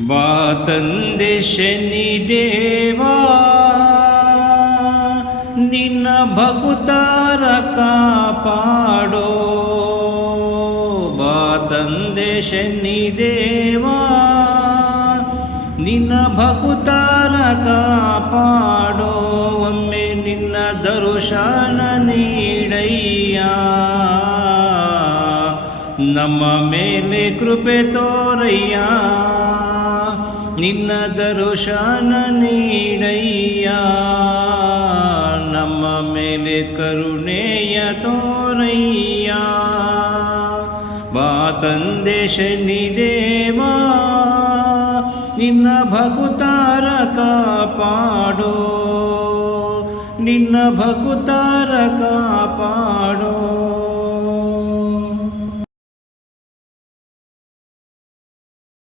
ಬಾ ತಂದೆ ಶನಿದೇವಾ ನಿನ್ನ ಭಕುತಾರ ಕಾಪಾಡೋ. ಬಾ ತಂದೆ ಶನಿದೇವಾ ನಿನ್ನ ಭಕುತಾರ ಕಾಪಾಡೋ. ಒಮ್ಮೆ ನಿನ್ನ ದರುಶನ ನೀಡಯ್ಯ. ನಮ್ಮ ಮೇಲೆ ಕೃಪೆ ತೋರಯ್ಯ. ನಿನ್ನ ದರುಶನ ನೀಡಯ್ಯ. ನಮ್ಮ ಮೇಲೆ ಕರುಣೆಯ ತೋರಯ್ಯ. ಬಾ ತಂದೆ ಶನಿದೇವಾ ನಿನ್ನ ಭಕುತಾರ ಕಾಪಾಡೋ. ನಿನ್ನ ಭಕುತಾರ ಕಾಪಾಡೋ